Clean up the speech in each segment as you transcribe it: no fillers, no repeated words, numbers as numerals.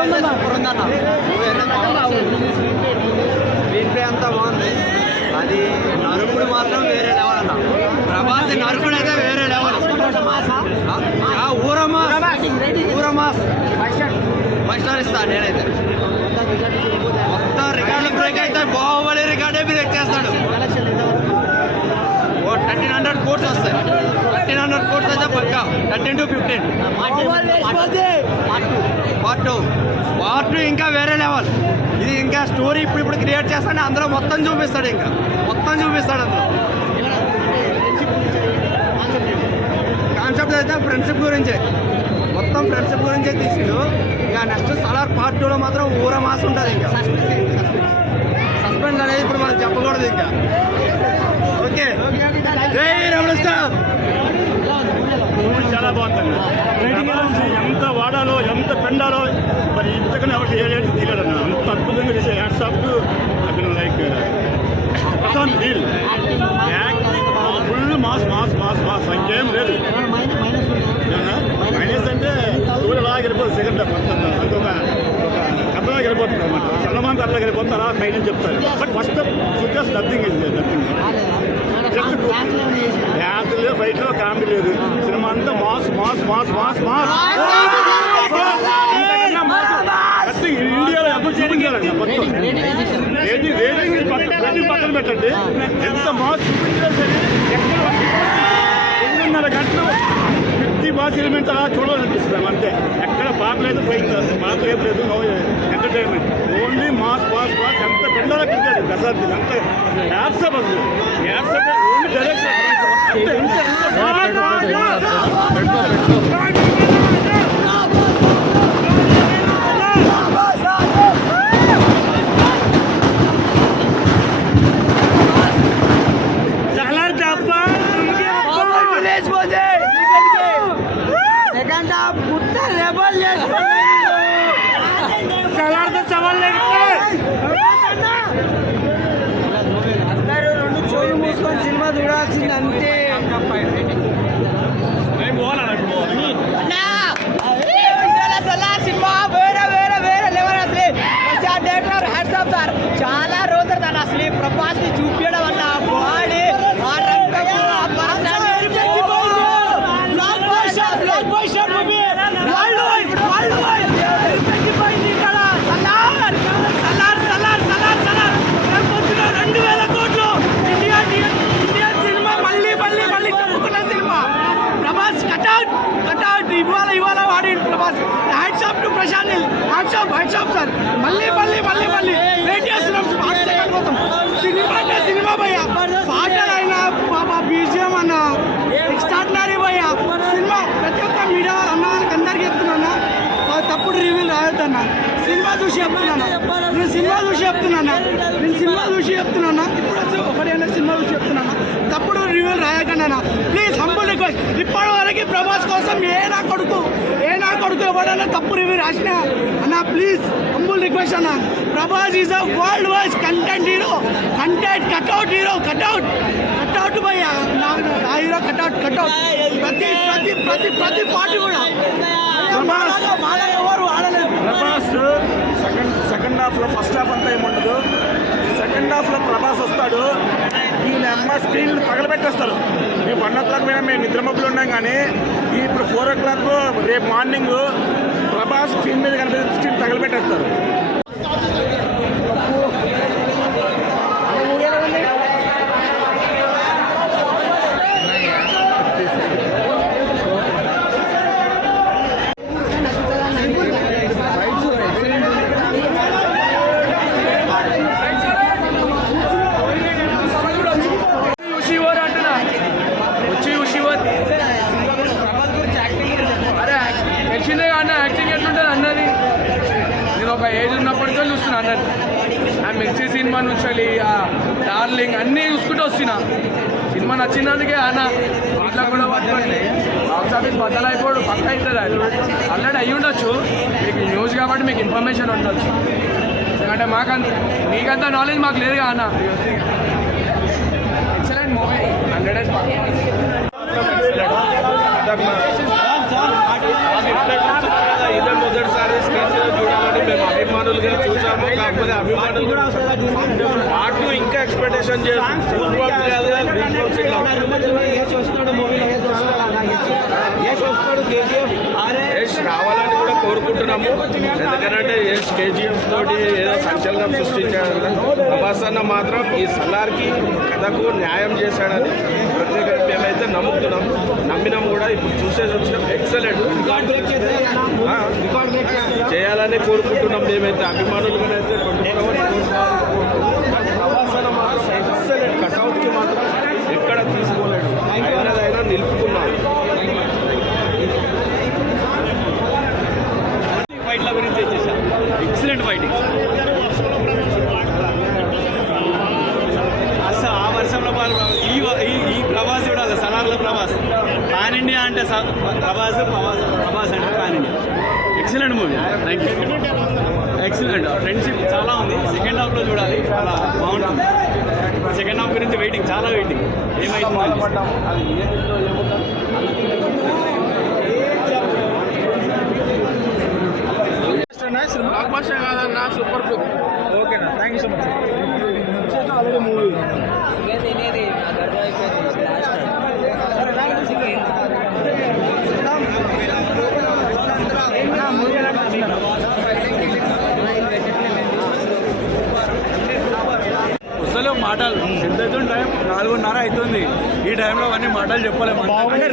Super ఉందన్న. Screen play అంతా బాగుంది. అది నరుకుడు మాత్రం వేరే లెవెల్ అన్న. ప్రభాస్ నరుకుడు అయితే వేరే లెవెల్. ఊరమాస్ 5 స్టార్ ఇస్తాను నేనైతే. మొత్తం రికార్డు బ్రేక్ అయితే బాహుబలి రికార్డే బ్రేక్ చేస్తాడు. 1300 కోట్స్ వస్తాయి. 1300 కోట్స్ అయితే పక్కా. 13 to 15. పార్ట్ 2 ఇంకా వేరే లెవెల్. ఇది ఇంకా స్టోరీ ఇప్పుడు క్రియేట్ చేస్తాడు. అందులో మొత్తం చూపిస్తాడు. ఇంకా మొత్తం చూపిస్తాడు అందులో. కాన్సెప్ట్ అయితే ఫ్రెండ్షిప్ గురించే, మొత్తం ఫ్రెండ్షిప్ గురించే తీసిండు. ఇంకా నెక్స్ట్ సలార్ పార్ట్ 2లో మాత్రం ఊర మాస్ ఉంటుంది. ఇంకా సస్పెన్స్ అనేది ఇప్పుడు మనం చెప్పకూడదు. ఇంకా ఓకే. చాలా బాగుంటుంది. ఎంత వాడాలో ఎంత పెండాలో మరి ఇంతకన్నా ఎవరికి ఏదైతే తీయడన్న అంత అద్భుతంగా చేసే hats off to like Prashanth Neel acting full mass mass mass mass ఇంకేం లేదు. మైనస్ అంటే ఊరిలా గెలిపోతుంది. సెకండ్ హాఫ్ అంత ఒక కథలా గెలిపోతుంది అనమాట. సన్నమాన్ అట్లా గెలిపోతుంది. అలా మైనస్ చెప్తారు. But first just nothing is nothing. Just dance లేదు, ఫైట్ లో కామెడీ లేదు. సినిమా అంతా mass mass mass mass mass. ఇండియాలో ఎప్పుడు చూపించాలండి మొత్తం. రేటింగ్ పక్కన పెట్టండి. ఎంత మాస్ చూపించినా సరే 2.5 గంటలు 50 మాస్ ఎలిమెంట్స్ అలా చూడాలనిపిస్తుంది అంతే. ఎక్కడ పాప లేదు, ఫైట్ లేదు, పాప ఏం లేదు, no entertainment, only mass mass mass. ఎంత పెండాలో కిందాడు ప్రసాద్. అంత యాప్సప్ అసలు యాప్సప్ ఓన్లీ డైరెక్షన్. సెకండ్ హాఫ్ గుట్ట రెబల్ చేసుకుంటారు. అందరూ 2 చెవులు మూసుకొని సినిమా చూడాల్సింది అంతే. సినిమా వేరే వేరే వేరే లెవెల్ అసలు. Hats off sir. చాలా రోజులు దాన్ని అసలు ప్రభాస్ ని చూపించడం అన్న బాడీ ఆ రంగము ఆ పర్సనాలిటీ ఇవాళ వాడి Prabhas. Hats off to Prashanth Neel. Hats off sir. మళ్ళీ వెయిట్ చేస్తున్నాం 5 సెకండ్ కోసం. సినిమా అంటే సినిమా భయ్య. పాటలైనా బాబా బీజిఎం అన్న ఎక్స్ట్రాడినరీ భయ్య. సినిమా ప్రతి ఒక్క మీడియా వాళ్ళు అన్న వాళ్ళకి అందరికీ చెప్తున్నా, తప్పుడు రివ్యూలు రాయొద్దన్నా. సినిమా చూసి చెప్తున్నాను. నేను సినిమా చూసి చెప్తున్నాను. ఇప్పుడు ఒకటైనా సినిమా చూసి చెప్తున్నాను. తప్పుడు రివ్యూలు రాయకుండా ప్లీజ్ హంబుల్ రిక్వెస్ట్. ఇప్పటి వరకు ప్రభాస్ కోసం ఏ నా కొడుకు ఎవరైనా తప్పు రివ్యూ రాసినా అన్న ప్లీజ్ హంబుల్ రిక్వెస్ట్ అన్న. Prabhas is a world wise content hero. Content cutout hero. Cutout భయ్య. నా హీరో కట్అవుట్. ప్రతి పార్టీ కూడా ఎవరు ఆడలేదు. ప్రభాస్ సెకండ్ హాఫ్ లో ఫస్ట్ హాఫ్ అంతా ఏముండదు. సెకండ్ హాఫ్ లో ప్రభాస్ వస్తాడు. ఈయన అమ్మ స్క్రీన్ తగలబెట్టేస్తారు. మేము 1 o'clock మీద మేము నిద్రమబ్బులు ఉన్నాం. కానీ ఇప్పుడు 4 o'clock రేపు మార్నింగ్ ప్రభాస్ స్క్రీన్ మీద కనిపించే స్క్రీన్ తగలబెట్టేస్తారు. యాక్టింగ్ ఎట్లుంటుంది అన్నది నేను ఒక ఏజ్ ఉన్నప్పటితో చూస్తున్నా అన్నది. ఆ మిర్చి సినిమా నుంచి ఆ డార్లింగ్ అన్నీ చూసుకుంటూ వస్తున్నా. సినిమా నచ్చినందుకే అన్న ఇట్లా కూడా బాక్స్ ఆఫీస్ బద్దలైపోడు పక్క అవుతుంది. అది ఆల్రెడీ అయ్యి ఉండొచ్చు. మీకు న్యూస్ కాబట్టి మీకు ఇన్ఫర్మేషన్ ఉండొచ్చు. ఎందుకంటే మీకంతా నాలెడ్జ్ మాకు లేదు అన్న. ఎక్సలెంట్ మూవీ 100 days ఇదే మొదటిసారి స్క్రీన్ చూడాలని పార్ట్ ఇంకా ఎక్స్పెక్టేషన్ యష్ రావాలని కూడా కోరుకుంటున్నాము. ఎందుకంటే యష్ కేజీఎఫ్ తోటి ఏదో సంచలనం సృష్టించాడు. ప్రభాస్ అన్న మాత్రం ఈ సలార్కి కథకు న్యాయం చేశాడని ప్రత్యేకంగా మేమైతే నమ్మినాం కూడా. ఇప్పుడు చూసేసి వచ్చినాం. ఎక్సలెంట్ చేయాలని కోరుకుంటున్నాం. మేమైతే అభిమానులుగా అయితే ప్రభాస్ అన్న మాత్రం ఎక్సలెంట్ కటౌట్కి మాత్రం ఎక్కడ తీసుకోలేడు. అయినా నిలుపుకున్నాడు. ఫైట్ల గురించి వచ్చేసాను. Excellent fighting. అసలు ఆ వర్షంలో ఈ ప్రభాస్ చూడాలి. సలార్లో ప్రభాస్ పాన్ ఇండియా అంటే ప్రభాస్ అంటే pan India. Excellent movie. Thank you. Excellent. Friendship చాలా ఉంది. సెకండ్ హాఫ్లో చూడాలి. చాలా బాగుంటుంది. సెకండ్ హాఫ్ గురించి వెయిటింగ్, చాలా వెయిటింగ్. ఏమైతుంది బ్లాక్ బస్టర్ కాదన్నా, సూపర్ బుక్. ఓకేనా, థ్యాంక్ యూ సో మచ్. అసలు మాటలు ఎంత టైం 4:30 అవుతుంది. ఈ టైంలో అవన్నీ మాటలు చెప్పలేము.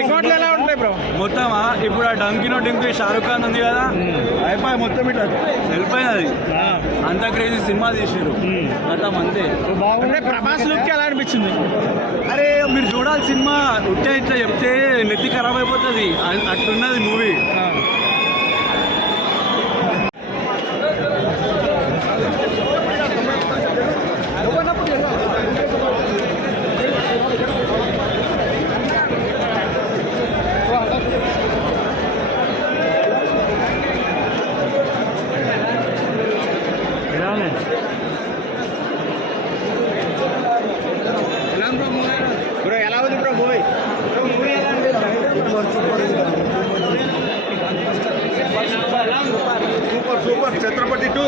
రికార్డులు ఎలా ఉంటాయి బ్రో? మొత్తమా ఇప్పుడు ఆ డంకినో డింకి షారుఖ్ ఖాన్ ఉంది కదా, అయిపోయి మొత్తం ఇట్లా వెళ్ళిపోయింది. అది అంత క్రేజీ సినిమా తీసారు మొత్తం అంతే. అంటే ప్రభాస్ లుక్ ఎలా అనిపించింది? అరే మీరు చూడాలి సినిమా. ఉంటే ఇట్లా చెప్తే నెత్తి ఖరాబ్ అయిపోతుంది. అట్లున్నది మూవీ. బ్రో ఎలా ఉంది బ్రో మూవీ? సూపర్. ఛత్రపతి 2.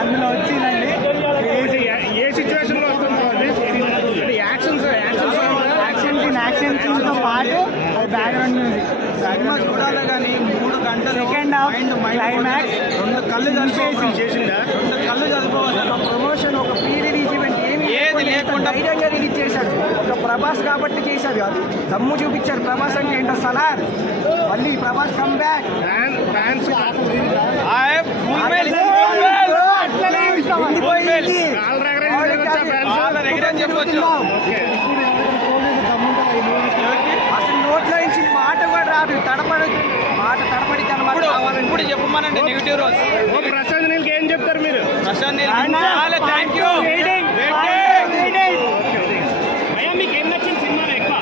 అందులో వచ్చిందండి. ఏ సిచ్యువేషన్లో వస్తుంది? యాక్షన్ సీన్తో పాటు అది బ్యాక్గ్రౌండ్ మ్యూజిక్. సినిమా చూడాలి కానీ 3 గంటలు సెకండ్ హాఫ్ క్లైమాక్స్ 2 కళ్ళు చేసిందా? 2 కళ్ళు చదువుకోవాలి. ఒక ప్రమోషన్, ఒక ప్రీ రిలీజ్ ఈవెంట్ ఏది లేకుండా ధైర్యంగా రిలీజ్ చేశారు. ఒక ప్రభాస్ కాబట్టి చేశారు కాదు, దమ్ము చూపించారు. ప్రభాస్ అంటే ఏంటో సలార్. మళ్ళీ ప్రభాస్ కమ్ బ్యాక్. ఫ్యాన్స్ అసలు నోట్లో నుంచి మాట కూడా రాదు. తడపడి కనబడి ఇప్పుడు చెప్పమనండి నెగిటివ్ రోల్స్. ప్రశాంత్ నీళ్ళకి ఏం చెప్తారు మీరు? Prashanth Neel thank you. మీకు ఏం నచ్చింది సినిమా ఎక్కువ?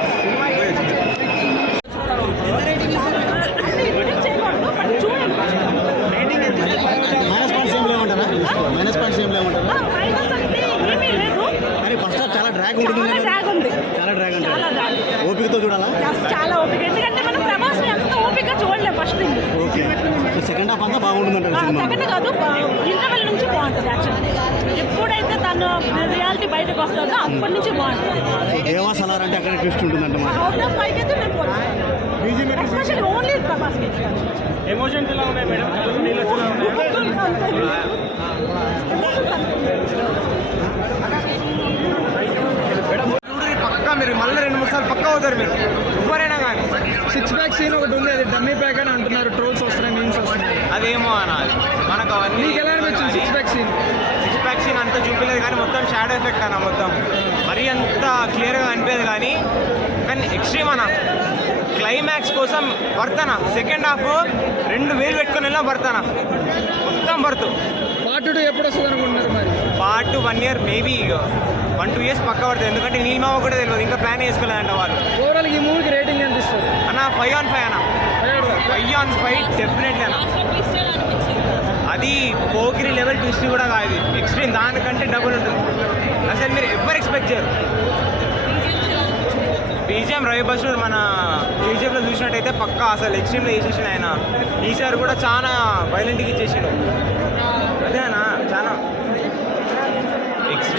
మైనస్ పాయింట్స్ ఏం లేమంటారా? కానీ ఫస్ట్ చాలా డ్రాగ్ ఉంటుంది. చాలా డ్రాగ్ అంటే ఓపికతో చూడాలా? చాలా ఓపిక. ఎందుకంటే మనం ప్రభాస్ అంత ఓపిక చూడలేం first thing. Okay. Second half అంతా బాగుంటుందంటారు సినిమా? సెకండ్ కాదు, ఇంటర్వెల్ నుంచి బాగుంటుంది. యాక్చువల్లీ ఎప్పుడైతే తను రియాలిటీ బయటకు వస్తుందో అప్పటి నుంచి బాగుంటుంది. దేవా సలార్ అంటే అక్కడ ట్విస్ట్ ఉంటుందంట. అవుట్ ఆఫ్ 5 అయితే నేను ఎస్పెషల్లీ ఓన్లీ ప్రభాస్. ఎమోషన్స్ ఎలా ఉన్నాయి మేడం? పక్కా మీరు మళ్ళీ 2-3 సార్లు పక్కా అవుతారు మీరు ఎవరైనా కానీ. 6 ప్యాక్ సీన్ ఒకటి ఉంది, అది డమ్మీ ప్యాక్ అని అంటున్నారు. ట్రోల్స్ వస్తున్నాయి, మీమ్స్ వస్తున్నాయి. అదేమో అనాలి మనకు అవన్నీ. మీకు ఎలా అనిపించింది 6 ప్యాక్ సీన్? 6 ప్యాక్ సీన్ అంతా చూపించలేదు కానీ మొత్తం షాడో ఎఫెక్ట్ అన్న. మొత్తం మరీ అంత క్లియర్గా అనిపించదు కానీ ఎక్స్ట్రీమ్ అన్న. క్లైమాక్స్ కోసం వర్తన. సెకండ్ హాఫ్ 2000 పెట్టుకుని వెళ్ళినా వర్తన మొత్తం వర్తు. పార్ట్ 2 ఎప్పుడు వస్తుంది అనుకుంటున్నారు మరి? పార్ట్ 1 year మేబీ 1-2 years పక్క పడుతుంది. ఎందుకంటే నీలిమావ కూడా తెలియదు, ఇంకా ప్లాన్ వేసుకోలేదంట వాళ్ళు. ఓవరాల్ ఈ మూవీకి రేటింగ్ ఎంత ఇస్తారు అన్న? 5/5 అన్న. 5/5 డెఫినెట్లీ అన్న. అది పోకిరి లెవెల్ ట్విస్ట్ కూడా కాదు, ఎక్స్ట్రీమ్ దానికంటే డబుల్ ఉంటుంది. అసలు మీరు ఎవరు ఎక్స్పెక్ట్ చేయరు. బీజిఎం రవి బసూర్ మన బీజిఎంలో చూసినట్టయితే పక్కా అసలు ఎక్స్ట్రీమ్లో వేసేసిన ఆయన. ఈసారి కూడా చాలా వైలెంట్గా ఇచ్చేసిండు. అదే అన్న చాలా ఎక్స్ట్రీమ్